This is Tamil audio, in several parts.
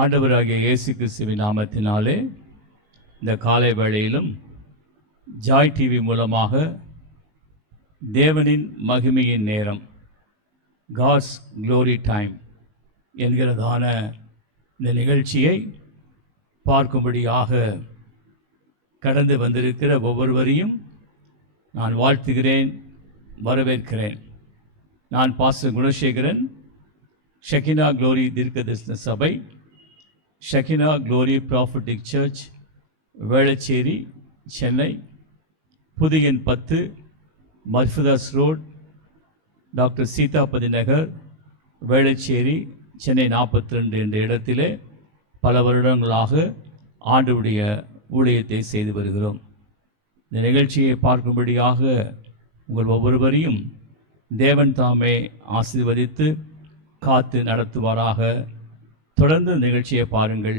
ஆண்டவராகிய இயேசு கிறிஸ்துவின் நாமத்தினாலே இந்த காலை வேளையிலும் ஜாய் டிவி மூலமாக தேவனின் மகிமையின் நேரம், காட்ஸ் க்ளோரி டைம் என்கிறதான இந்த நிகழ்ச்சியை பார்க்கும்படியாக கடந்து வந்திருக்கிற ஒவ்வொருவரையும் நான் வாழ்த்துகிறேன், வரவேற்கிறேன். நான் பாஸ்டர் குணசேகரன், ஷெகினா க்ளோரி தீர்க்கதரிசன சபை, Shekinah glory prophetic church, Velachery, Chennai, புதிய 10, மர்ஃபதாஸ் ரோட், டாக்டர் சீதாபதி நகர், வேளச்சேரி, சென்னை 42 என்ற இடத்திலே பல வருடங்களாக ஆண்டவருடைய ஊழியத்தை செய்து வருகிறோம். இந்த நிகழ்ச்சியை பார்க்கும்படியாக உங்கள் ஒவ்வொருவரையும் தேவன் தாமே ஆசீர்வதித்து காத்து நடத்துவாராக. தொடர்ந்து நிகழ்ச்சியை பாருங்கள்.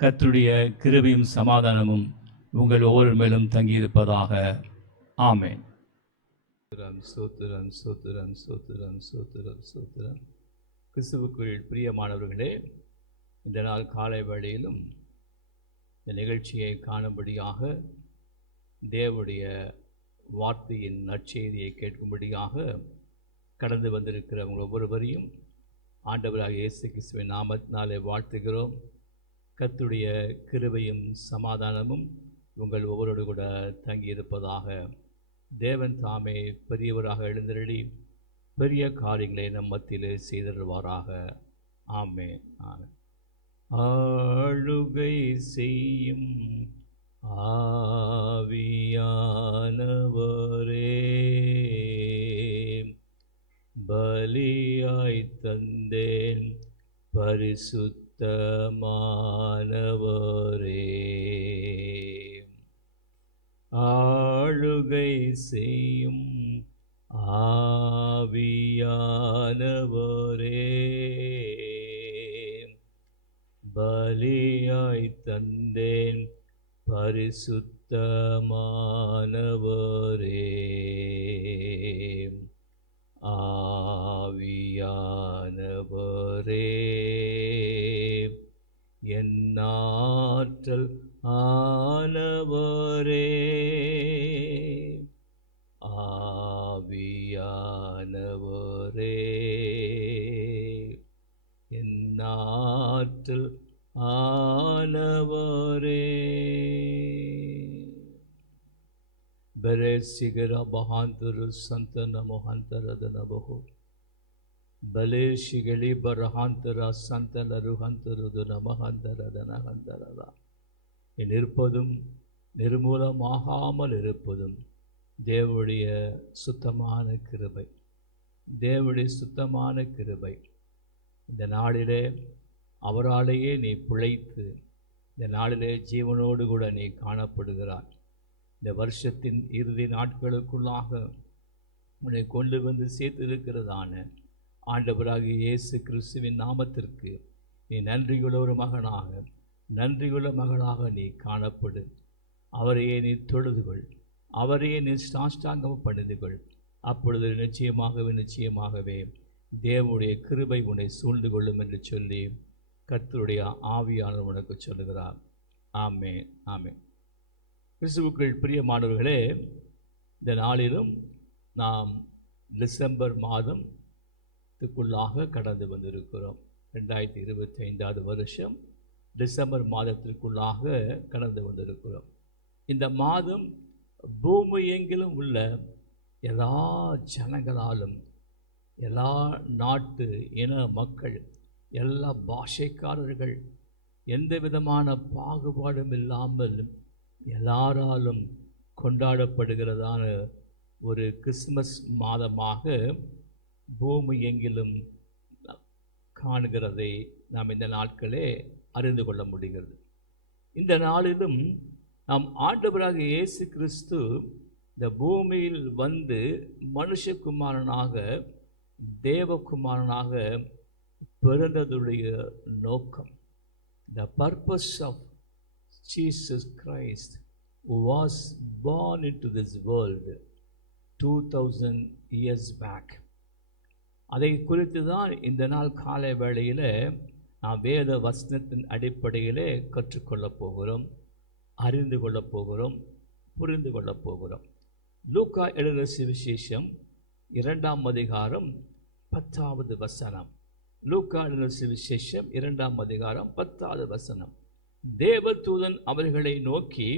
கர்த்தருடைய கிருபையும் சமாதானமும் உங்கள் ஒவ்வொரு மேலும் தங்கியிருப்பதாக. ஆமென். சோத்திரம் சோத்திரம் சோத்திரம் சோத்திரம் சோத்திரம். கிறிஸ்துவுக்குள் பிரியமானவர்களே, இந்த நாள் காலை வேளையிலும் இந்த நிகழ்ச்சியை காணும்படியாக, தேவனுடைய வார்த்தையின் நற்செய்தியை கேட்கும்படியாக கடந்து வந்திருக்கிற உங்கள் ஒவ்வொருவரையும் ஆண்டவராக இயேசு கிறிஸ்துவின் நாமத்தினாலே வாழ்த்துகிறோம். கர்த்தருடைய கிருபையும் சமாதானமும் உங்கள் ஒவ்வொருவரோடு கூட தங்கியிருப்பதாக. தேவன் தாமே பெரியவராக எழுந்தருளி பெரிய காரியங்களை நம் மத்தியிலே செய்தருவாராக. ஆமென். ஆமென். ஆளுகை செய்யும் ஆவியானவரே, பலியாய் தந்தேன் பரிசுத்தமானவரே. ஆளுகை செய்யும் ஆவியானவரே, பலியாய் தந்தேன் பரிசுத்தமானவரே. ஆவியானவரே, என் ஆற்றல் ஆனவரே, ஆவியானவரே, என் ஆற்றல் ஆனவரே. ಬರೆಸಿಗರ ಬಹಾಂತರು ಸಂತನ ಮೊಹಂತರದ ನಬಹು ಬಲೇಶಿಗಳಿ ಬರಹಾಂತರ ಸಂತನರು ಹಂತರುದು ನಮಹಂತರದ ನಹಂತರದ. இருப்பதும் நிர்மூலமாகாமல் இருப்பதும் தேவனுடைய சுத்தமான கிருபை, தேவனுடைய சுத்தமான கிருபை. இந்த நாளிலே அவராலேயே நீ பிழைத்து இந்த நாளிலே ஜீவனோடு கூட நீ காணப்படுகிறாய். இந்த வருஷத்தின் இறுதி நாட்களுக்குள்ளாக உன்னை கொண்டு வந்து சேர்த்திருக்கிறதான ஆண்டவராகிய இயேசு கிறிஸ்துவின் நாமத்திற்கு நீ நன்றியுள்ள ஒரு மகனாக, நன்றியுள்ள மகளாக நீ காணப்படு. அவரையே நீ தொழுதுகொள், அவரையே நீ சாஷ்டாங்கம் பண்ணிதுகொள். அப்பொழுது நிச்சயமாகவே தேவனுடைய கிருபை உன்னை சூழ்ந்து கொள்ளும் என்று சொல்லி கர்த்தருடைய ஆவியானவர் உனக்கு சொல்லுகிறார். ஆமென். ஆமென். கிறிஸ்துவுக்குள் பிரியமானவர்களே, இந்த நாளிலும் நாம் டிசம்பர் மாதத்துக்குள்ளாக கடந்து வந்திருக்கிறோம். 2025 வருஷம் டிசம்பர் மாதத்திற்குள்ளாக கடந்து வந்திருக்கிறோம். இந்த மாதம் பூமி எங்கிலும் உள்ள எல்லா ஜனங்களாலும், எல்லா நாட்டு இன மக்கள், எல்லா பாஷைக்காரர்கள், எந்த விதமான பாகுபாடும் இல்லாமல் எல்லாராலும் கொண்டாடப்படுகிறதான ஒரு கிறிஸ்மஸ் மாதமாக பூமி எங்கிலும் காணுகிறதை நாம் இந்த நாட்களே அறிந்து கொள்ள முடிகிறது. இந்த நாளிலும் நாம் ஆண்டவராக இயேசு கிறிஸ்து இந்த பூமியில் வந்து மனுஷகுமாரனாக, தேவகுமாரனாக பிறந்ததுடைய நோக்கம், the purpose of Jesus Christ who was born into this world 2000 years back. அதை குறித்து தான் இந்த நாள் காலை வேளையில் நாம் வேத வசனத்தின் அடிப்படையிலே கற்றுக்கொள்ளப் போகிறோம், அறிந்து கொள்ளப் போகிறோம், புரிந்து கொள்ளப் போகிறோம். லூக்கா எழுதின சுவிசேஷம் 2ஆம் அதிகாரம் 10வது வசனம். லூக்கா எழுதின சுவிசேஷம் 2ஆம் அதிகாரம் 10வது வசனம். தேவதூதன் அவர்களை நோக்கி,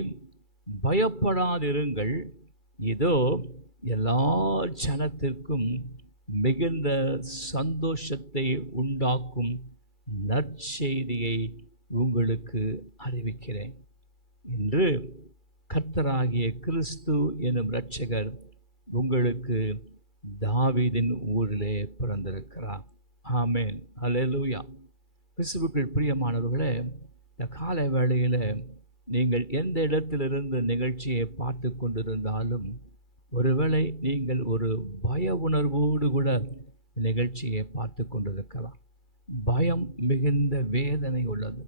பயப்படாதிருங்கள், இதோ எல்லா ஜனத்திற்கும் மிகுந்த சந்தோஷத்தை உண்டாக்கும் நற்செய்தியை உங்களுக்கு அறிவிக்கிறேன். இன்று கர்த்தராகிய கிறிஸ்து எனும் இரட்சகர் உங்களுக்கு தாவீதின் ஊரிலே பிறந்திருக்கிறார். ஆமென், அல்லேலூயா. கிறிஸ்துவுக்குள் பிரியமானவர்களே, இந்த காலை வேளையில் நீங்கள் எந்த இடத்திலிருந்து நிகழ்ச்சியை பார்த்து கொண்டிருந்தாலும், ஒருவேளை நீங்கள் ஒரு பய உணர்வோடு கூட நிகழ்ச்சியை பார்த்து கொண்டிருக்கலாம். பயம் மிகுந்த வேதனை உள்ளது.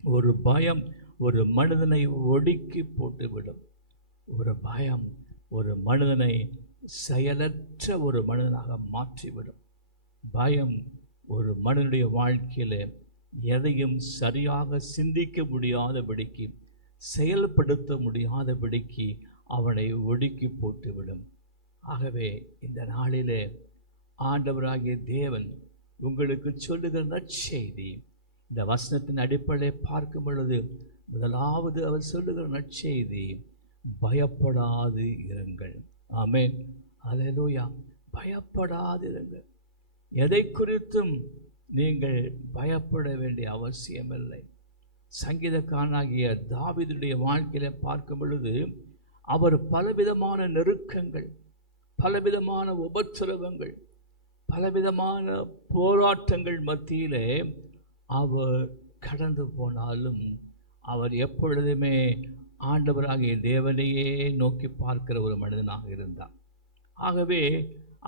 ஒரு பயம் ஒரு மனிதனை ஒடுக்கி போட்டுவிடும். ஒரு பயம் ஒரு மனிதனை செயலற்ற ஒரு மனிதனாக மாற்றிவிடும். பயம் ஒரு மனிதனுடைய வாழ்க்கையில் எதையும் சரியாக சிந்திக்க முடியாதபடிக்கு, செயல்படுத்த முடியாதபடிக்கு அவனை ஒடுக்கி போட்டுவிடும். ஆகவே இந்த நாளிலே ஆண்டவராகிய தேவன் உங்களுக்கு சொல்லுகிற நற்செய்தி, இந்த வசனத்தின் அடிப்படையை பார்க்கும் பொழுது முதலாவது அவர் சொல்லுகிற நற்செய்தி, பயப்படாது இருங்கள். ஆமென், அல்லேலூயா. பயப்படாதிருங்கள். எதை குறித்தும் நீங்கள் பயப்பட வேண்டிய அவசியமில்லை. சங்கீதக்காரனாகிய தாவீதுடைய வாழ்க்கையில பார்க்கும் பொழுது அவர் பலவிதமான நெருக்கங்கள், பலவிதமான உபத்திரவங்கள், பலவிதமான போராட்டங்கள் மத்தியிலே அவர் கடந்து போனாலும் அவர் எப்பொழுதுமே ஆண்டவராகிய தேவனையே நோக்கி பார்க்கிற ஒரு மனிதனாக இருந்தார். ஆகவே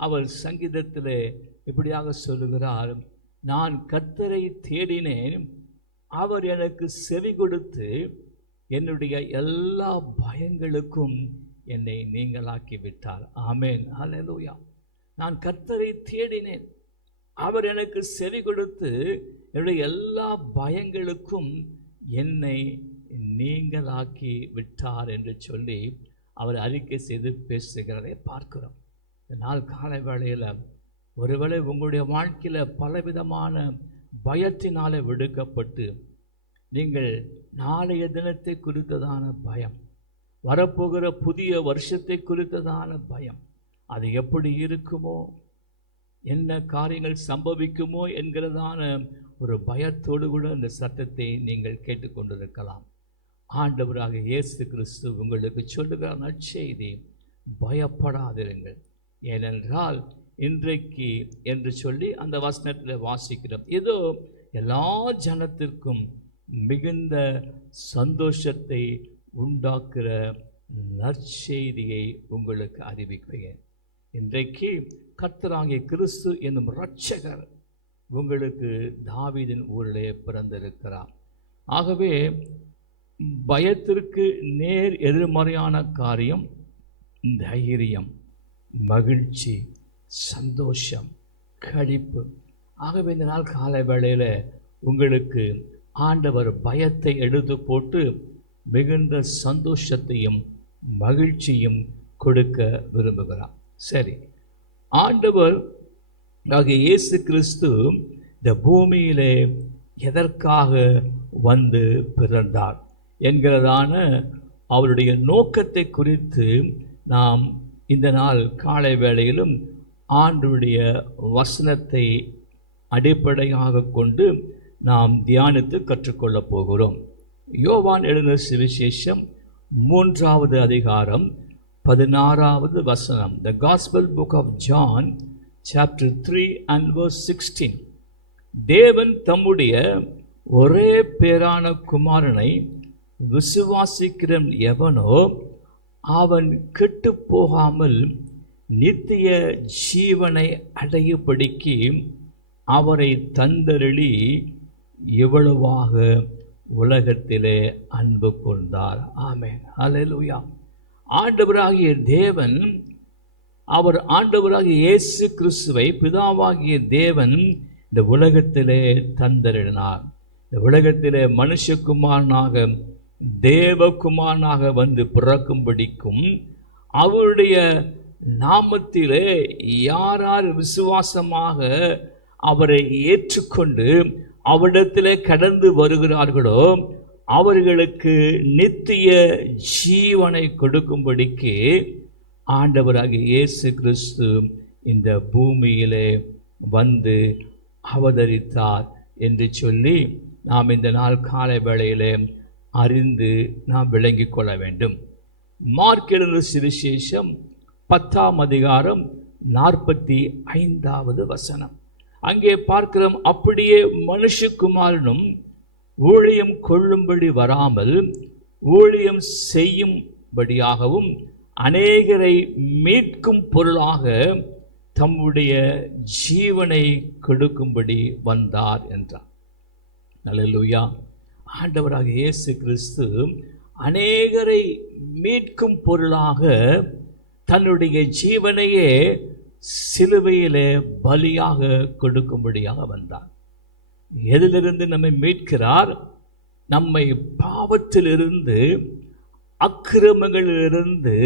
அவர் சங்கீதத்திலே இப்படியாக சொல்லுகிறார், நான் கர்த்தரை தேடினேன், அவர் எனக்கு செவி கொடுத்து என்னுடைய எல்லா பயங்களுக்கும் என்னை நீங்களாக்கி விட்டார். ஆமென், அல்லேலூயா. நான் கர்த்தரை தேடினேன், அவர் எனக்கு செவி கொடுத்து என்னுடைய எல்லா பயங்களுக்கும் என்னை நீங்களாக்கி விட்டார் என்று சொல்லி அவர் அறிக்கை செய்து பேசுகிறதை பார்க்கிறோம். இந்த நாள் காலை வேளையில் ஒருவேளை உங்களுடைய வாழ்க்கையில் பலவிதமான பயத்தினாலே விடுக்கப்பட்டு நீங்கள் நாளைய தினத்தை குறித்ததான பயம், வரப்போகிற புதிய வருஷத்தை குறித்ததான பயம், அது எப்படி இருக்குமோ, என்ன காரியங்கள் சம்பவிக்குமோ என்கிறதான ஒரு பயத்தோடு கூட இந்த சத்தத்தை நீங்கள் கேட்டுக்கொண்டிருக்கலாம். ஆண்டவராக இயேசு கிறிஸ்து உங்களுக்கு சொல்லுகிற நற்செய்தி, பயப்படாதிருங்கள். ஏனென்றால் இன்றைக்கு என்று சொல்லி அந்த வசனத்தில் வாசிக்கிறோம், இதோ எல்லா ஜனத்திற்கும் மிகுந்த சந்தோஷத்தை உண்டாக்குற நற்செய்தியை உங்களுக்கு அறிவிக்கிறேன். இன்றைக்கு கர்த்தராகிய கிறிஸ்து என்னும் இரட்சகர் உங்களுக்கு தாவீதின் ஊரிலே பிறந்திருக்கிறார். ஆகவே பயத்திற்கு நேர் எதிர்மறையான காரியம் தைரியம், மகிழ்ச்சி, சந்தோஷம், களிப்பு. ஆகவே இந்த நாள் காலை வேளையில் உங்களுக்கு ஆண்டவர் பயத்தை எடுத்து போட்டு மிகுந்த சந்தோஷத்தையும் மகிழ்ச்சியும் கொடுக்க விரும்புகிறார். சரி, ஆண்டவர் ஆகிய இயேசு கிறிஸ்து இந்த பூமியிலே எதற்காக வந்து பிறந்தார் என்கிறதான அவருடைய நோக்கத்தை குறித்து நாம் இந்த நாள் காலை வேளையிலும் ஆண்டவருடைய வசனத்தை அடிப்படையாக கொண்டு நாம் தியானித்து கற்றுக்கொள்ளப் போகிறோம். யோவான் எழுதின சுவிசேஷம் 3வது அதிகாரம் 16வது வசனம். The Gospel Book of John, chapter 3 and verse 16. தேவன் தம்முடைய ஒரே பேரான குமாரனை விசுவாசிக்கிற எவனோ அவன் கெட்டு போகாமல் நித்திய ஜீவனை அடையும்படிக்கு அவரை தந்தருளி இவ்வளவாக உலகத்திலே அன்பு கொண்டார். ஆமென், அல்லேலூயா. ஆண்டவராகிய தேவன், அவர் ஆண்டவராகிய இயேசு கிறிஸ்துவை பிதாவாகிய தேவன் இந்த உலகத்திலே தந்தரினார். இந்த உலகத்திலே மனுஷகுமாரனாக தேவகுமாரனாக வந்து பிறக்கும்படிக்கும் அவருடைய நாமத்திலே யார் யார் விசுவாசமாக அவரை ஏற்றுக்கொண்டு அவரிடத்திலே கடந்து வருகிறார்களோ அவர்களுக்கு நித்திய ஜீவனை கொடுக்கும்படிக்கு ஆண்டவராகிய இயேசு கிறிஸ்து இந்த பூமியிலே வந்து அவதரித்தார் என்று சொல்லி நாம் இந்த நாள் காலை வேளையிலே அறிந்து நாம் விளங்கிக் கொள்ள வேண்டும். மார்க் எழுதின சுவிசேஷம் 10ஆம் அதிகாரம் 45வது வசனம். அங்கே பார்க்கிறோம், அப்படியே மனுஷகுமாரனும் ஊழியம் கொள்ளும்படி வராமல் ஊழியம் செய்யும்படியாகவும் அநேகரை மீட்கும் பொருளாக தம்முடைய ஜீவனை கொடுக்கும்படி வந்தார் என்றார். அல்லேலூயா. ஆண்டவராக இயேசு கிறிஸ்து அநேகரை மீட்கும் பொருளாக தன்னுடைய ஜீவனையே சிலுவையிலே பலியாக கொடுக்கும்படியாக வந்தார். எதிலிருந்து நம்மை மீட்கிறார்? நம்மை பாவத்திலிருந்து, அக்கிரமங்களிலிருந்து,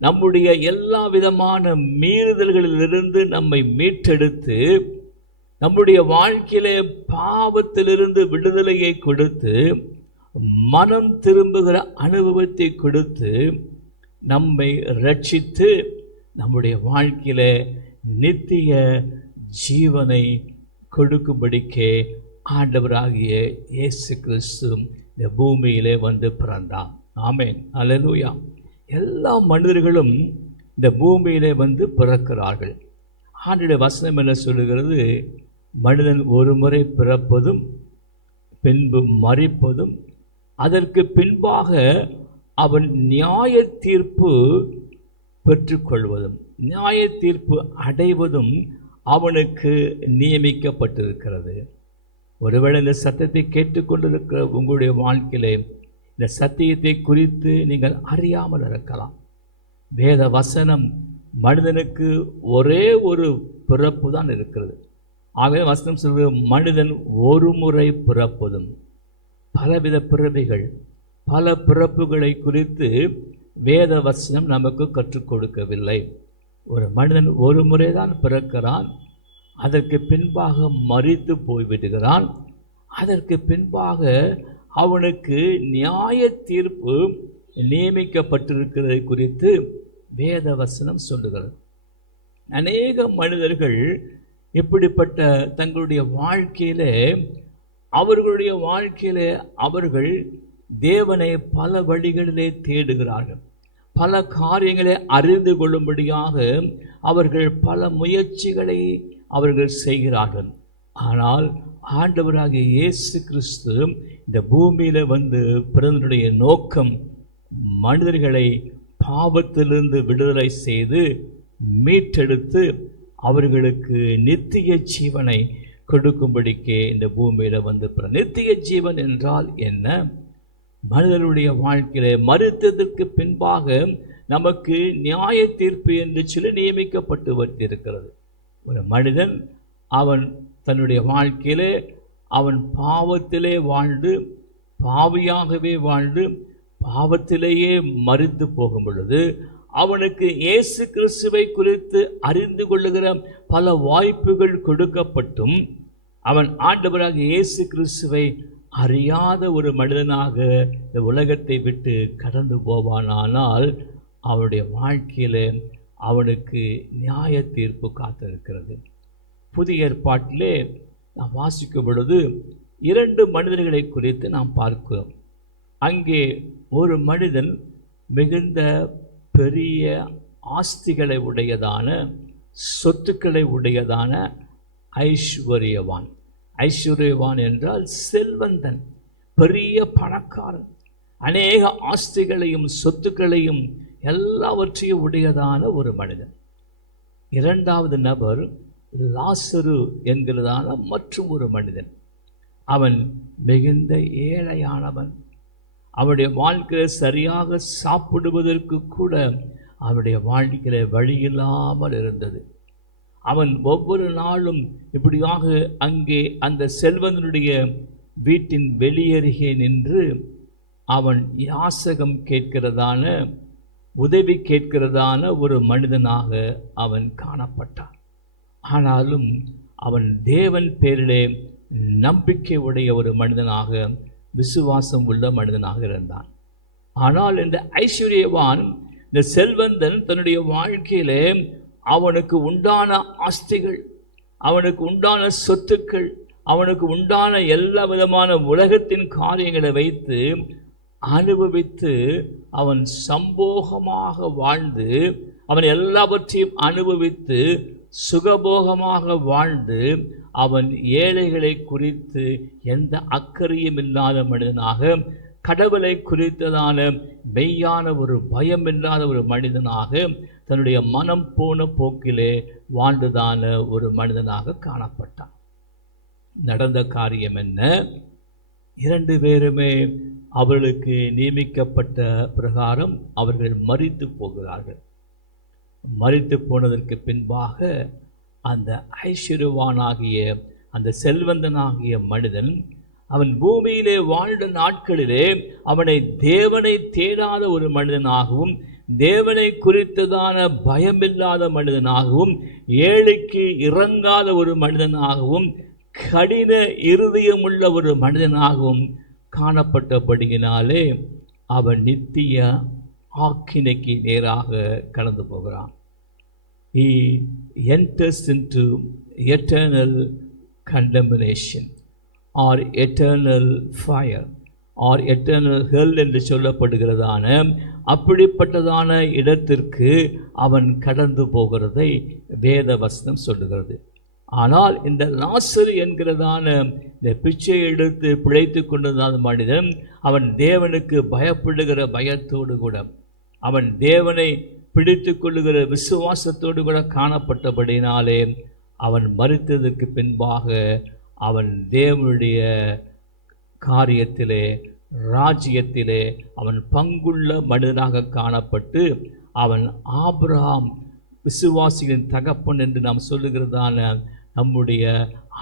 நம்முடைய எல்லா விதமான மீறுதல்களிலிருந்து நம்மை மீட்டெடுத்து நம்முடைய வாழ்க்கையிலே பாவத்திலிருந்து விடுதலையை கொடுத்து மனம் திரும்புகிற அனுபவத்தை கொடுத்து நம்மை ரட்சித்து நம்முடைய வாழ்க்கையிலே நித்திய ஜீவனை கொடுக்கும்படிக்கே ஆண்டவராகிய இயேசு கிறிஸ்து இந்த பூமியிலே வந்து பிறந்தார். ஆமென், அல்லேலூயா. எல்லா மனிதர்களும் இந்த பூமியிலே வந்து பிறக்கிறார்கள். ஆண்டுடைய வசனம் என்ன சொல்லுகிறது? மனிதன் ஒரு முறை பிறப்பதும் பின்பு மரிப்பதும் அதற்கு பின்பாக அவன் நியாய தீர்ப்பு பெற்றுக்கொள்வதும் நியாய தீர்ப்பு அடைவதும் அவனுக்கு நியமிக்கப்பட்டிருக்கிறது. ஒருவேளை இந்த சத்தியத்தை கேட்டுக்கொண்டிருக்கிற உங்களுடைய வாழ்க்கையிலே இந்த சத்தியத்தை குறித்து நீங்கள் அறியாமல் இருக்கலாம். வேத வசனம் மனிதனுக்கு ஒரே ஒரு பிறப்பு தான் இருக்கிறது. ஆகவே வசனம் சொல்வது, மனிதன் ஒரு முறை பிறப்பதும். பலவித பிறவிகள், பல பிறப்புகளை குறித்து வேத வசனம் நமக்கு கற்றுக் கொடுக்கவில்லை. ஒரு மனிதன் ஒரு முறை தான் பிறக்கிறான், அதற்கு பின்பாக மரித்து போய்விடுகிறான். அதற்கு பின்பாக அவனுக்கு நியாய தீர்ப்பு நியமிக்கப்பட்டிருக்கிறதை குறித்து வேத வசனம் சொல்லுகிறது. அநேக மனிதர்கள் இப்படிப்பட்ட தங்களுடைய வாழ்க்கையிலே அவர்கள் தேவனை பல வழிகளிலே தேடுகிறார்கள். பல காரியங்களை அறிந்து கொள்ளும்படியாக அவர்கள் பல முயற்சிகளை அவர்கள் செய்கிறார்கள். ஆனால் ஆண்டவராகிய இயேசு கிறிஸ்து இந்த பூமியில் வந்து பிறந்தனுடைய நோக்கம் மனிதர்களை பாவத்திலிருந்து விடுதலை செய்து மீட்டெடுத்து அவர்களுக்கு நித்திய ஜீவனை கொடுக்கும்படிக்கே இந்த பூமியில் வந்து நித்திய ஜீவன் என்றால் என்ன? மனிதனுடைய வாழ்க்கையிலே மரித்ததற்கு பின்பாக நமக்கு நியாய தீர்ப்பு என்று சொல்லி நியமிக்கப்பட்டு வந்திருக்கிறது. ஒரு மனிதன் அவன் தன்னுடைய வாழ்க்கையிலே அவன் பாவத்திலே வாழ்ந்து பாவியாகவே வாழ்ந்து பாவத்திலேயே மரித்து போகும் பொழுது அவனுக்கு இயேசு கிறிஸ்துவை குறித்து அறிந்து கொள்ளுகிற பல வாய்ப்புகள் கொடுக்கப்பட்டும் அவன் ஆண்டவராக இயேசு கிறிஸ்துவை அறியாத ஒரு மனிதனாக இந்த உலகத்தை விட்டு கடந்து போவானானால் அவனுடைய வாழ்க்கையில் அவனுக்கு நியாய தீர்ப்பு காத்திருக்கிறது. புதிய ஏற்பாட்டிலே நாம் வாசிக்கும் பொழுது 2 மனிதர்களை குறித்து நாம் பார்க்கிறோம். அங்கே ஒரு மனிதன் மிகுந்த பெரிய ஆஸ்திகளை உடையதான, சொத்துக்களை உடையதான ஐஸ்வர்யவான். ஐஸ்வர்யவான் என்றால் செல்வந்தன், பெரிய பணக்காரன், அநேக ஆஸ்திகளையும் சொத்துக்களையும் எல்லாவற்றையும் உடையதான ஒரு மனிதன். 2வது நபர் லாசரு என்கிறதான மற்றும் ஒரு மனிதன். அவன் மிகுந்த ஏழையானவன். அவனுடைய வாழ்க்கையில் சரியாக சாப்பிடுவதற்கு கூட அவனுடைய வாழ்க்கையில் வழியில்லாமல் இருந்தது. அவன் ஒவ்வொரு நாளும் இப்படியாக அங்கே அந்த செல்வந்தனுடைய வீட்டின் வெளியருகே நின்று அவன் யாசகம் கேட்கிறதான, உதவி கேட்கிறதான ஒரு மனிதனாக அவன் காணப்பட்டான். ஆனாலும் அவன் தேவன் பேரிலே நம்பிக்கை உடைய ஒரு மனிதனாக, விசுவாசம் உள்ள மனிதனாக இருந்தான். ஆனால் இந்த ஐஸ்வர்யவான், இந்த செல்வந்தன் தன்னுடைய வாழ்க்கையிலே அவனுக்கு உண்டான ஆஸ்திகள், அவனுக்கு உண்டான சொத்துக்கள், அவனுக்கு உண்டான எல்லா விதமான உலகத்தின் காரியங்களை வைத்து அனுபவித்து அவன் சம்போகமாக வாழ்ந்து, அவன் எல்லாவற்றையும் அனுபவித்து சுகபோகமாக வாழ்ந்து, அவன் ஏழைகளை குறித்து எந்த அக்கறையும் இல்லாத மனிதனாக, கடவுளை குறித்ததான மெய்யான ஒரு பயம் இல்லாத ஒரு மனிதனாக, தன்னுடைய மனம் போன போக்கிலே வாழ்ந்ததான ஒரு மனிதனாக காணப்பட்டான். நடந்த காரியம் என்ன? 2 பேருமே அவர்களுக்கு நியமிக்கப்பட்ட பிரகாரம் அவர்கள் மரித்து போகிறார்கள். மரித்து போனதற்கு பின்பாக அந்த ஐஸ்வர்யவானாகிய, அந்த செல்வந்தனாகிய மனிதன், அவன் பூமியிலே வாழ்ந்த நாட்களிலே அவனை தேவனை தேடாத ஒரு மனிதனாகவும், தேவனை குறித்ததான பயமில்லாத மனிதனாகவும், ஏழைக்கு இறங்காத ஒரு மனிதனாகவும், கடின இருதயமுள்ள ஒரு மனிதனாகவும் காணப்பட்டபடியினாலே அவன் நித்திய ஆக்கினைக்கு நேராக கடந்து போகிறான். He enters into eternal condemnation or eternal fire or eternal hell என்று சொல்லப்படுகிறதான அப்படிப்பட்டதான இடத்திற்கு அவன் கடந்து போகிறதை வேத வசனம் சொல்லுகிறது. ஆனால் இந்த லாசரு என்கிறதான இந்த பிச்சை எடுத்து பிழைத்து கொண்டதான மனிதன், அவன் தேவனுக்கு பயப்படுகிற பயத்தோடு கூட, அவன் தேவனை பிடித்து கொள்ளுகிற விசுவாசத்தோடு கூட காணப்பட்டபடினாலே அவன் மரித்ததற்கு பின்பாக அவன் தேவனுடைய காரியத்திலே, ராஜ்யத்திலே அவன் பங்குள்ள மனிதனாக காணப்பட்டு, அவன் ஆபிரகாம் விசுவாசிகளின் தகப்பன் என்று நாம் சொல்லுகிறதான நம்முடைய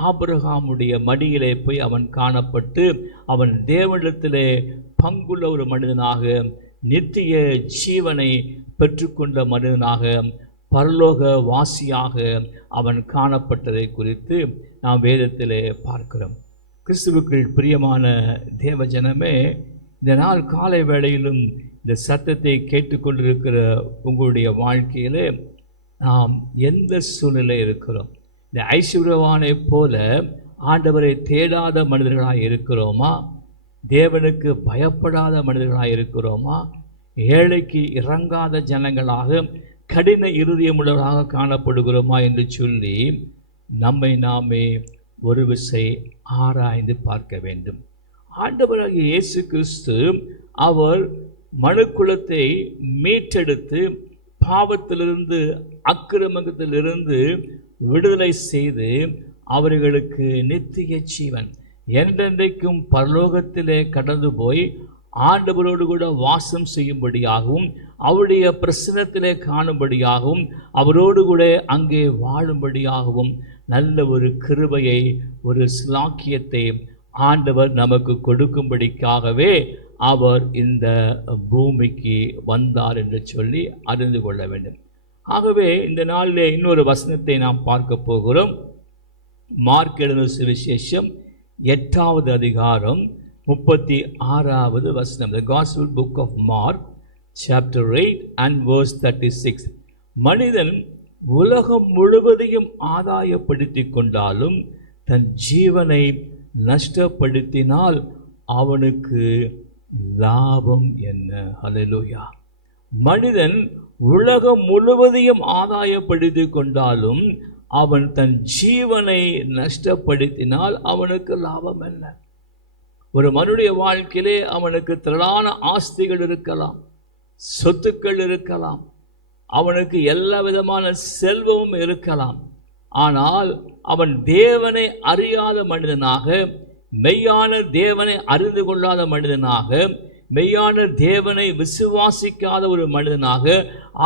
ஆபிரகாமுடைய மடியிலே போய் அவன் காணப்பட்டு, அவன் தேவனிடத்திலே பங்குள்ள ஒரு மனிதனாக, நித்திய ஜீவனை பெற்றுக்கொண்ட மனிதனாக, பரலோக வாசியாக அவன் காணப்பட்டதை குறித்து நாம் வேதத்திலே பார்க்கிறோம். கிறிஸ்துவுக்குள் பிரியமான தேவஜனமே, இந்த நாள் காலை வேளையிலும் இந்த சத்தத்தை கேட்டுக்கொண்டிருக்கிற உங்களுடைய வாழ்க்கையிலே நாம் எந்த சூழ்நிலை இருக்கிறோம்? இந்த ஐஸ்வர்யவானை போல ஆண்டவரை தேடாத மனிதர்களாக இருக்கிறோமா? தேவனுக்கு பயப்படாத மனிதர்களாக இருக்கிறோமா? ஏழைக்கு இறங்காத ஜனங்களாக, கடின இருதயமுள்ளவர்களாக காணப்படுகிறோமா என்று சொல்லி நம்மை நாமே ஒரு விசை ஆராய்ந்து பார்க்க வேண்டும். ஆண்டவராகிய இயேசு கிறிஸ்து அவர் மனுக்குலத்தை மீட்டெடுத்து பாவத்திலிருந்து, அக்கிரமத்திலிருந்து விடுதலை செய்து அவர்களுக்கு நித்திய ஜீவன், என்றென்றைக்கும் பரலோகத்திலே கடந்து போய் ஆண்டவரோடு கூட வாசம் செய்யும்படியாகவும், அவருடைய பிரசன்னத்திலே காணும்படியாகவும், அவரோடு கூட அங்கே வாழும்படியாகவும் நல்ல ஒரு கிருபையை, ஒரு ஸ்லாக்கியத்தை ஆண்டவர் நமக்கு கொடுக்கும்படிக்காகவே அவர் இந்த பூமிக்கு வந்தார் என்று சொல்லி அறிந்து கொள்ள வேண்டும். ஆகவே இந்த நாளிலே இன்னொரு வசனத்தை நாம் பார்க்க போகிறோம். மார்க் எழுதின சுவிசேஷம் 8வது அதிகாரம் 36வது வசனம். The Gospel Book of Mark chapter 8 and verse 36. மனிதன் உலகம் முழுவதையும் ஆதாயப்படுத்தி கொண்டாலும் தன் ஜீவனை நஷ்டப்படுத்தினால் அவனுக்கு லாபம் என்ன? ஹல்லேலூயா. மனிதன் உலகம் முழுவதையும் ஆதாயப்படுத்தி கொண்டாலும் அவன் தன் ஜீவனை நஷ்டப்படுத்தினால் அவனுக்கு லாபம் என்ன? ஒரு மனுடைய வாழ்க்கையிலே அவனுக்கு திரளான ஆஸ்திகள் இருக்கலாம், சொத்துக்கள் இருக்கலாம், அவனுக்கு எல்லா விதமான செல்வமும் இருக்கலாம். ஆனால் அவன் தேவனை அறியாத மனிதனாக, மெய்யான தேவனை அறிந்து கொள்ளாத மனிதனாக, மெய்யான தேவனை விசுவாசிக்காத ஒரு மனிதனாக,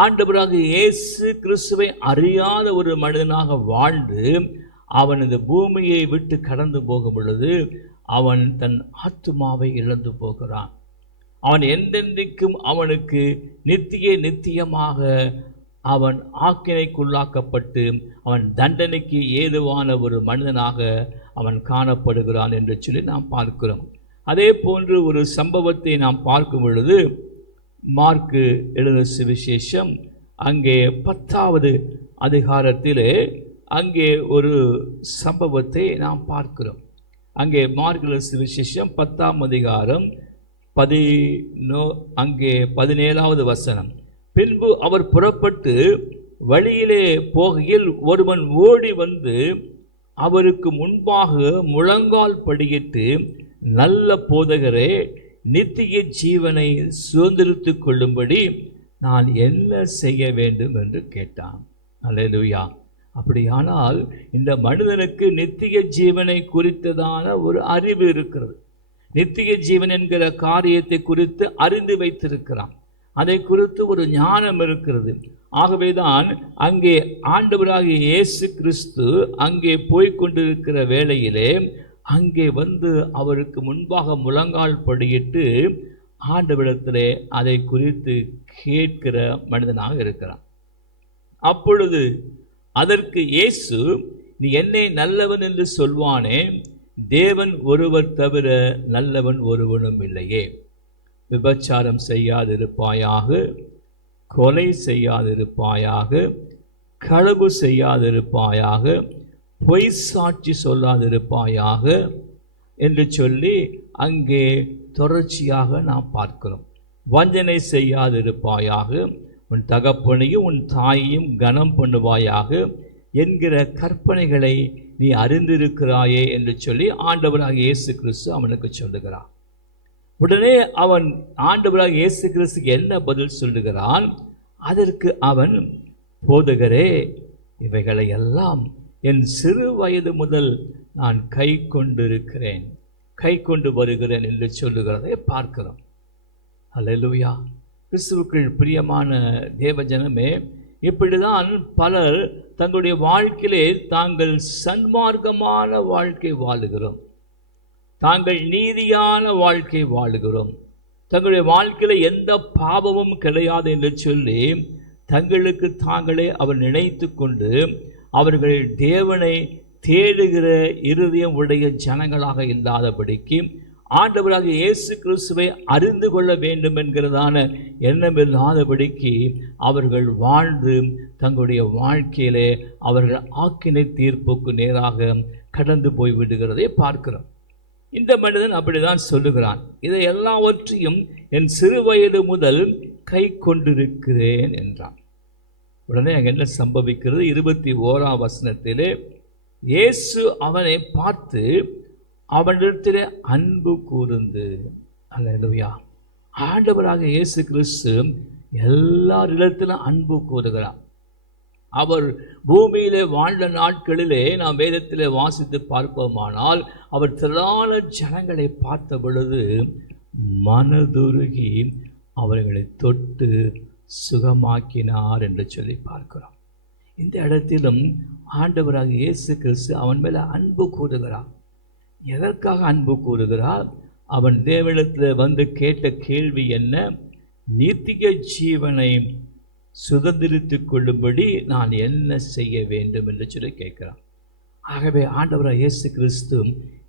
ஆண்டவராக இயேசு கிறிஸ்துவை அறியாத ஒரு மனிதனாக வாழ்ந்து அவன் இந்த பூமியை விட்டு கடந்து போகும் பொழுது அவன் தன் ஆத்துமாவை இழந்து போகிறான். அவன் என்றென்றைக்கும் அவனுக்கு நித்தியமாக அவன் ஆக்கினைக்குள்ளாக்கப்பட்டு அவன் தண்டனைக்கு ஏதுவான ஒரு மனிதனாக அவன் காணப்படுகிறான் என்று சொல்லி நாம் பார்க்கிறோம். அதே போன்று ஒரு சம்பவத்தை நாம் பார்க்கும் பொழுது மார்க்கு எழுதின சுவிசேஷம் அங்கே 10வது அதிகாரத்திலே அங்கே ஒரு சம்பவத்தை நாம் பார்க்கிறோம். அங்கே மார்க்கு எழுதின சுவிசேஷம் 10ஆம் அதிகாரம் அங்கே 17வது வசனம். பின்பு அவர் புறப்பட்டு வழியிலே போகையில் ஒருவன் ஓடி வந்து அவருக்கு முன்பாக முழங்கால் படியிட்டு, நல்ல போதகரே, நித்திய ஜீவனை சுதந்திரித்துக் கொள்ளும்படி நான் என்ன செய்ய வேண்டும் என்று கேட்டான். அல்லேலூயா. அப்படியானால் இந்த மனிதனுக்கு நித்திய ஜீவனை குறித்ததான ஒரு அறிவு இருக்கிறது. நித்திய ஜீவன் என்கிற காரியத்தை குறித்து அறிந்து வைத்திருக்கிறான். அதை குறித்து ஒரு ஞானம் இருக்கிறது. ஆகவேதான் அங்கே ஆண்டவராகிய இயேசு கிறிஸ்து அங்கே போய்கொண்டிருக்கிற வேளையிலே அங்கே வந்து அவருக்கு முன்பாக முழங்கால் படியிட்டு ஆண்டவரிடத்திலே அதை குறித்து கேட்கிற மனிதனாக இருக்கிறான். அப்பொழுது அதற்கு இயேசு, நீ என்னை நல்லவன் என்று சொல்வானே, தேவன் ஒருவர் தவிர நல்லவன் ஒருவனும் இல்லையே. விபச்சாரம் செய்யாதிருப்பாயாக, கொலை செய்யாதிருப்பாயாக, களவு செய்யாதிருப்பாயாக, பொய் சாட்சி சொல்லாதிருப்பாயாக என்று சொல்லி அங்கே தொடர்ச்சியாக நாம் பார்க்கிறோம். வஞ்சனை செய்யாதிருப்பாயாக, உன் தகப்பனையும் உன் தாயையும் கனம் பண்ணுவாயாக என்கிற கற்பனைகளை நீ அறிந்திருக்கிறாயே என்று சொல்லி ஆண்டவராக இயேசு கிறிஸ்து அவனுக்கு சொல்லுகிறான். உடனே அவன் ஆண்டவராக இயேசு கிறிஸ்துக்கு என்ன பதில் சொல்லுகிறான்? அதற்கு அவன், போதகரே, இவைகளை எல்லாம் என் சிறு வயது முதல் நான் கை கொண்டு வருகிறேன் என்று சொல்லுகிறதை பார்க்கிறோம். அல்லேலூயா. கிறிஸ்துவுக்குள் பிரியமான தேவஜனமே, இப்படிதான் பலர் தங்களுடைய வாழ்க்கையிலே தாங்கள் சன்மார்க்கமான வாழ்க்கை வாழுகிறோம், தாங்கள் நீதியான வாழ்க்கை வாழுகிறோம், தங்களுடைய வாழ்க்கையில் எந்த பாவமும் கிடையாது என்று சொல்லி தங்களுக்கு தாங்களே அவர் நினைத்து கொண்டு அவர்கள் தேவனை தேடுகிற இருதயம் உடைய ஜனங்களாக இல்லாதபடிக்கு ஆண்டவராக இயேசு கிறிஸ்துவை அறிந்து கொள்ள வேண்டும் என்கிறதான எண்ணமில்லாதபடிக்கு அவர்கள் வாழ்ந்து தங்களுடைய வாழ்க்கையிலே அவர்கள் ஆக்கினை தீர்ப்புக்கு நேராக கடந்து போய் விடுகிறதை பார்க்கிறோம். இந்த மனிதன் அப்படிதான் சொல்லுகிறான், இதை எல்லாவற்றையும் என் சிறு வயது முதல் கை கொண்டிருக்கிறேன் என்றான். உடனே அங்கே என்ன சம்பவிக்கிறது? 21ஆம் வசனத்திலே இயேசு அவனை பார்த்து அவனிடத்திலே அன்பு கூர்ந்து, அல்லேலூயா, ஆண்டவராக இயேசு கிறிஸ்து எல்லாரிடத்திலும் அன்பு கூறுகிறார். அவர் பூமியிலே வாழ்ந்த நாட்களிலே நாம் வேதத்திலே வாசித்து பார்ப்போமானால் அவர் திரளான ஜனங்களை பார்த்த பொழுது மனதுருகி அவர்களை தொட்டு சுகமாக்கினார் என்று சொல்லி பார்க்கிறோம். இந்த இடத்திலும் ஆண்டவராக இயேசு கிறிஸ்து அவன் மேலே அன்பு கூறுகிறார். எதற்காக அன்பு கூறுகிறார்? அவன் தேவனிடத்தில் வந்து கேட்ட கேள்வி என்ன? நித்திய ஜீவனை சுதந்திரித்துக் கொள்ளும்படி நான் என்ன செய்ய வேண்டும் என்று சொல்லி கேட்கிறான். ஆகவே ஆண்டவராக இயேசு கிறிஸ்து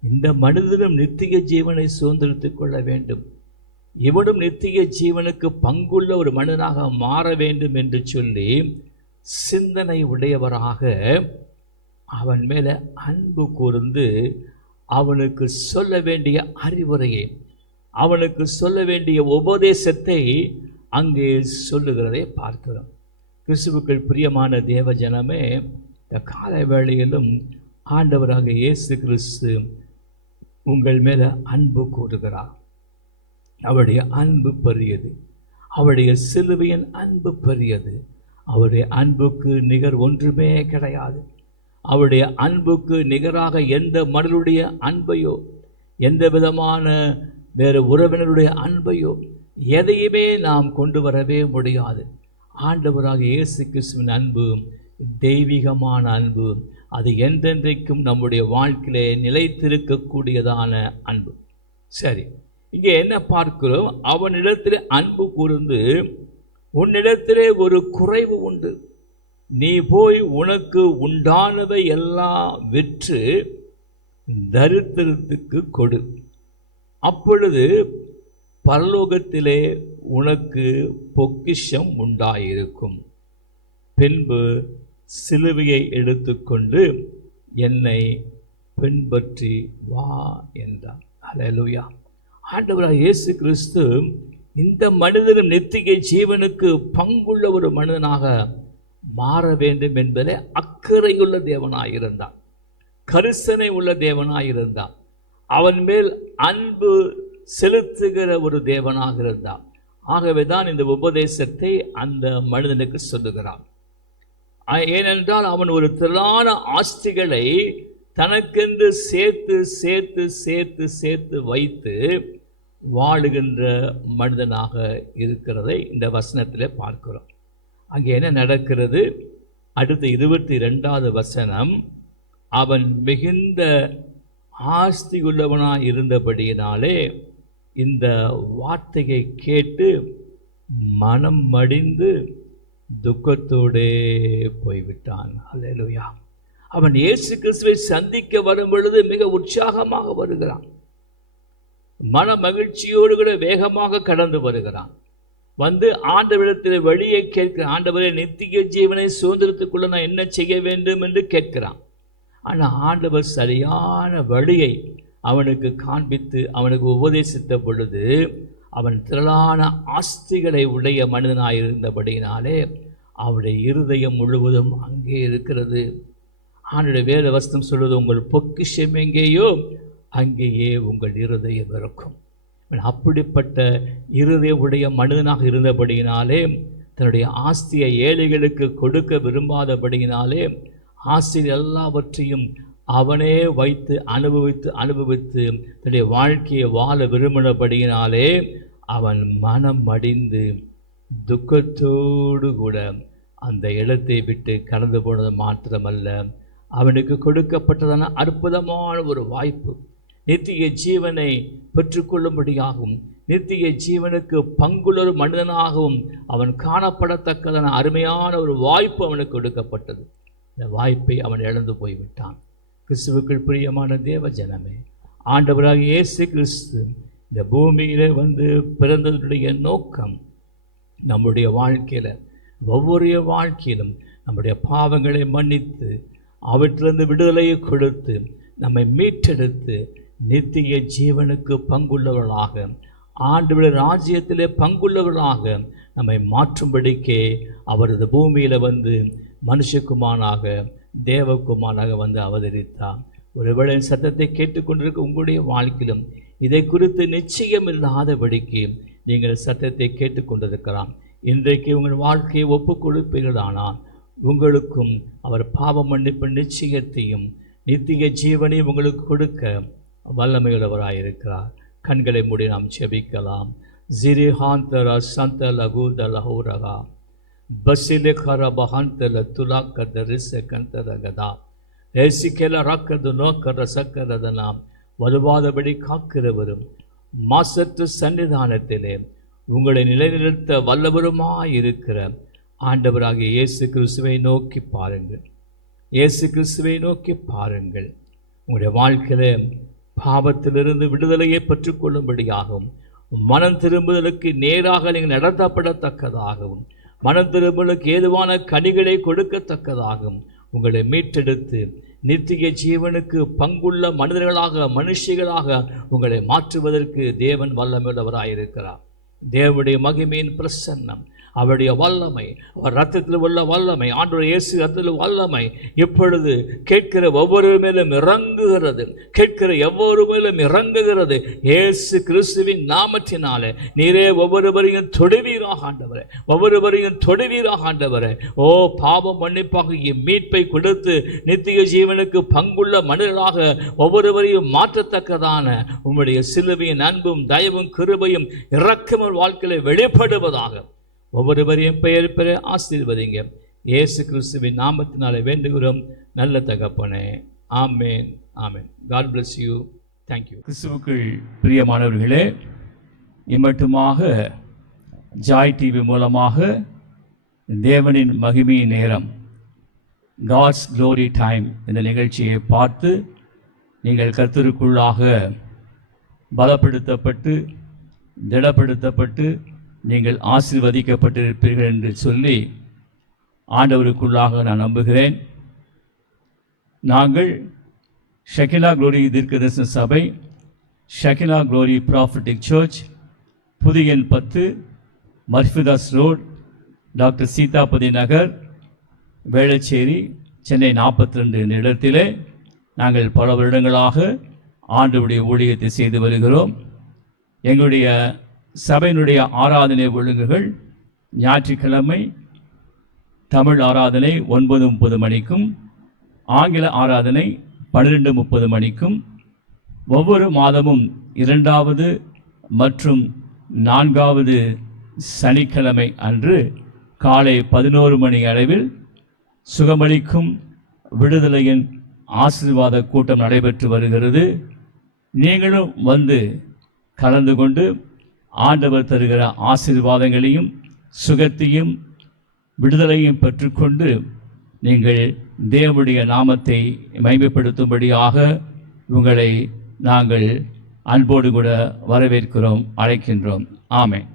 இந்த மனிதனும் நித்திய ஜீவனை சுதந்திரித்துக் கொள்ள வேண்டும், இவனும் நித்திய ஜீவனுக்கு பங்குள்ள ஒரு மனிதனாக மாற வேண்டும் என்று சொல்லி சிந்தனை உடையவராக அவன் மேலே அன்பு கூர்ந்து அவனுக்கு சொல்ல வேண்டிய அறிவுரையை, அவனுக்கு சொல்ல வேண்டிய உபதேசத்தை அங்கே சொல்லுகிறதை பார்க்கிறோம். கிறிஸ்துவுக்குள் பிரியமான தேவ ஜனமே, இந்த காலை வேளையிலும் ஆண்டவராக இயேசு கிறிஸ்து உங்கள் மேலே அன்பு கூறுகிறார். அவருடைய அன்பு பெரியது, அவருடைய சிலுவையின் அன்பு பெரியது. அவருடைய அன்புக்கு நிகர் ஒன்றுமே கிடையாது. அவருடைய அன்புக்கு நிகராக எந்த மனிதனுடைய அன்பையோ எந்த விதமான வேறு உறவினருடைய அன்பையோ எதையுமே நாம் கொண்டு வரவே முடியாது. ஆண்டவராக இயேசு கிறிஸ்துவின் அன்பு தெய்வீகமான அன்பு, அது என்றென்றைக்கும் நம்முடைய வாழ்க்கையிலே நிலைத்திருக்கக்கூடியதான அன்பு. சரி, இங்கே என்ன பார்க்கிறோம்? அவனிடத்திலே அன்பு கூர்ந்து, உன்னிடத்திலே ஒரு குறைவு உண்டு, நீ போய் உனக்கு உண்டானவை எல்லாம் விற்று தரித்திரத்துக்கு கொடு, அப்பொழுது பரலோகத்திலே உனக்கு பொக்கிஷம் உண்டாயிருக்கும், பின்பு சிலுவையை எடுத்துக்கொண்டு என்னை பின்பற்றி வா என்றார். அல்லேலூயா. ஆண்டவராக இயேசு கிறிஸ்து இந்த மனிதனும் நித்திய ஜீவனுக்கு பங்குள்ள ஒரு மனிதனாக மாற வேண்டும் என்பதிலே அக்கறையுள்ள தேவனாயிருந்தார், கரிசனை உள்ள தேவனாயிருந்தார், அவன் மேல் அன்பு செலுத்துகிற ஒரு தேவனாக இருந்தார். ஆகவே தான் இந்த உபதேசத்தை அந்த மனிதனுக்கு சொல்லுகிறான். ஏனென்றால் அவன் ஒரு திரளான ஆஸ்திகளை தனக்கென்று சேர்த்து சேர்த்து சேர்த்து சேர்த்து வைத்து வாழுகின்ற மனிதனாக இருக்கிறதை இந்த வசனத்திலே பார்க்கிறோம். அங்கே என்ன நடக்கிறது? அடுத்த 22வது வசனம், அவன் மிகுந்த ஆஸ்தி உள்ளவனாய் இருந்தபடியினாலே இந்த வார்த்தையை கேட்டு மனம் மடிந்து துக்கத்தோடே போய்விட்டான். அல்லேலூயா. அவன் இயேசு கிறிஸ்துவை சந்திக்க வரும் பொழுது மிக உற்சாகமாக வருகிறான், மன மகிழ்ச்சியோடு கூட வேகமாக கடந்து வருகிறான். வந்து ஆண்டவரிடத்தில் வழியை கேட்கிறான். ஆண்டவரே, நித்திய ஜீவனை சுதந்திரத்துக்குள்ள நான் என்ன செய்ய வேண்டும் என்று கேட்கிறான். ஆனால் ஆண்டவர் சரியான வழியை அவனுக்கு காண்பித்து அவனுக்கு உபதேசித்த பொழுது அவன் திரளான ஆஸ்திகளை உடைய மனிதனாயிருந்தபடியினாலே அவனுடைய இருதயம் முழுவதும் அங்கே இருக்கிறது. ஆண்டுடைய வேத வசனம் சொல்வது, உங்கள் பொக்கிஷம் எங்கேயோ அங்கேயே உங்கள் இருதயம் இருக்கும். அப்படிப்பட்ட இருதயம் உடைய மனிதனாக இருந்தபடியினாலே தன்னுடைய ஆஸ்தியை ஏழைகளுக்கு கொடுக்க விரும்பாதபடியினாலே ஆஸ்தியில் எல்லாவற்றையும் அவனே வைத்து அனுபவித்து அனுபவித்து தன்னுடைய வாழ்க்கையை வாழ விரும்பினபடியினாலே அவன் மனம் மடிந்து துக்கத்தோடு கூட அந்த இடத்தை விட்டு கடந்து போனது மாத்திரமல்ல, அவனுக்கு கொடுக்கப்பட்டதான அற்புதமான ஒரு வாய்ப்பு, நித்திய ஜீவனை பெற்றுக்கொள்ளும்படியாகவும் நித்திய ஜீவனுக்கு பங்குள்ள ஒரு மனிதனாகவும் அவன் காணப்படத்தக்கதான அருமையான ஒரு வாய்ப்பு அவனுக்கு கொடுக்கப்பட்டது. இந்த வாய்ப்பை அவன் இழந்து போய்விட்டான். கிறிஸ்துவுக்குள் பிரியமான தேவ ஜனமே, ஆண்டவராக இயேசு கிறிஸ்து இந்த பூமியிலே வந்து பிறந்ததுடைய நோக்கம் நம்முடைய வாழ்க்கையில், ஒவ்வொரு வாழ்க்கையிலும் நம்முடைய பாவங்களை மன்னித்து அவற்றிலிருந்து விடுதலையை கொடுத்து நம்மை மீட்டெடுத்து நித்திய ஜீவனுக்கு பங்குள்ளவர்களாக, ஆண்டவருடைய ராஜ்யத்திலே பங்குள்ளவர்களாக நம்மை மாற்றும்படிக்கே அவரது பூமியில் வந்து மனுஷகுமாராக தேவகுமாராக வந்து அவதரித்தார். ஒருவேளை சத்தத்தை கேட்டுக்கொண்டிருக்க உங்களுடைய வாழ்க்கையிலும் இதை குறித்து நிச்சயம் இல்லாதபடிக்கு நீங்கள் சத்தத்தை கேட்டுக்கொண்டிருக்கலாம். இன்றைக்கு உங்கள் வாழ்க்கையை ஒப்புக் கொடுப்பீர்களானால் உங்களுக்கும் அவர் பாவ மன்னிப்பு நிச்சயத்தையும் நித்திய ஜீவனையும் உங்களுக்கு கொடுக்க வல்லமையுள்ளவராயிருக்கிறார். கண்களை மூடி நாம் செபிக்கலாம். ஜிரிஹாந்தர சந்த லகுத லஹூரகா பசிலேಖರ ಬಹಂತಲ ತುಲಾಕದ ರಿಸಕಂತರಗದಾ ஏசிக்கல ராக்கது நோக்கர சக்கரதன வலுவாதபடி காக்கிறவரும் மாசற்ற சன்னிதானத்திலே உங்களை நிலைநிறுத்த வல்லவருமாயிருக்கிற ஆண்டவராகிய இயேசு கிறிஸ்துவை நோக்கி பாருங்கள். இயேசு கிறிஸ்துவை நோக்கி பாருங்கள். உங்களுடைய வாழ்க்கையில் பாவத்திலிருந்து விடுதலையை பெற்றுக்கொள்ளும்படியாகவும் மனம் திரும்புதலுக்கு நேராக நீங்கள் நடத்தப்படத்தக்கதாகவும் மனம் திரும்பலுக்கு ஏதுவான கனிகளை கொடுக்கத்தக்கதாகவும் உங்களை மீட்டெடுத்து நித்திய ஜீவனுக்கு பங்குள்ள மனிதர்களாக மனுஷிகளாக உங்களை மாற்றுவதற்கு தேவன் வல்லமையுள்ளவராயிருக்கிறார். தேவனுடைய மகிமையின் பிரசன்னம் அவருடைய வல்லமை, அவர் ரத்தத்தில் உள்ள வல்லமை, ஆண்டவர் இயேசு ரத்தத்தில் வல்லமை இப்பொழுது கேட்கிற ஒவ்வொரு மேலும் இறங்குகிறது, கேட்கிற ஒவ்வொரு மேலும் இறங்குகிறது. இயேசு கிறிஸ்துவின் நாமத்தினாலே நீரே ஒவ்வொருவரையும் தொடுவீராக ஆண்டவரே, ஒவ்வொருவரையும் தொடுவீராக ஆண்டவரே. ஓ பாவம் மன்னிப்பாக மீட்பை கொடுத்து நித்திய ஜீவனுக்கு பங்குள்ள மனிதராக ஒவ்வொருவரையும் மாற்றத்தக்கதான உம்முடைய சிலுவையின் அன்பும் தயவும் கிருபையும் இரக்கமும் வாழ்க்கையில வெளிப்படுவதாக ஒவ்வொருவரையும் பெயர் பெற ஆசீர்வதிங்க. இயேசு கிறிஸ்துவின் நாமத்தினாலே வேண்டுகிறோம் நல்ல தகப்பனே. ஆமேன், ஆமேன். God bless you. Thank you. கிறிஸ்துவுக்குள் பிரியமானவர்களே, இம்மட்டுமாக ஜாய் டிவி மூலமாக தேவனின் மகிமையின் நேரம், God's Glory Time இந்த நிகழ்ச்சியை பார்த்து நீங்கள் கர்த்தருக்குள்ளாக பலப்படுத்தப்பட்டு திடப்படுத்தப்பட்டு நீங்கள் ஆசீர்வதிக்கப்பட்டிருப்பீர்கள் என்று சொல்லி ஆண்டவருக்குள்ளாக நான் நம்புகிறேன். நாங்கள் ஷெகினா குளோரி தீர்க்கதரிசன சபை, ஷெகினா குளோரி ப்ராஃபட்டிக் சர்ச், புதிய எண் 10, மர்ஃபிதாஸ் ரோட், டாக்டர் சீதாபதி நகர், வேளச்சேரி, சென்னை 42 என்ற இடத்திலே நாங்கள் பல வருடங்களாக ஆண்டவருடைய ஊழியத்தை செய்து வருகிறோம். எங்களுடைய சபையினுடைய ஆராதனை ஒழுங்குகள் ஞாயிற்றுக்கிழமை தமிழ் ஆராதனை 9:30 மணிக்கும், ஆங்கில ஆராதனை 12:30 மணிக்கும், ஒவ்வொரு மாதமும் 2வது மற்றும் 4வது சனிக்கிழமை அன்று காலை 11 மணி அளவில் சுகமளிக்கும் விடுதலையின் ஆசீர்வாத கூட்டம் நடைபெற்று வருகிறது. நீங்களும் வந்து கலந்து கொண்டு ஆண்டவர் தருகிற ஆசீர்வாதங்களையும் சுகத்தையும் விடுதலையும் பெற்றுக்கொண்டு நீங்கள் தேவனுடைய நாமத்தை மகிமைப்படுத்தும்படியாக உங்களை நாங்கள் அன்போடு கூட வரவேற்கிறோம், அழைக்கின்றோம். ஆமென்.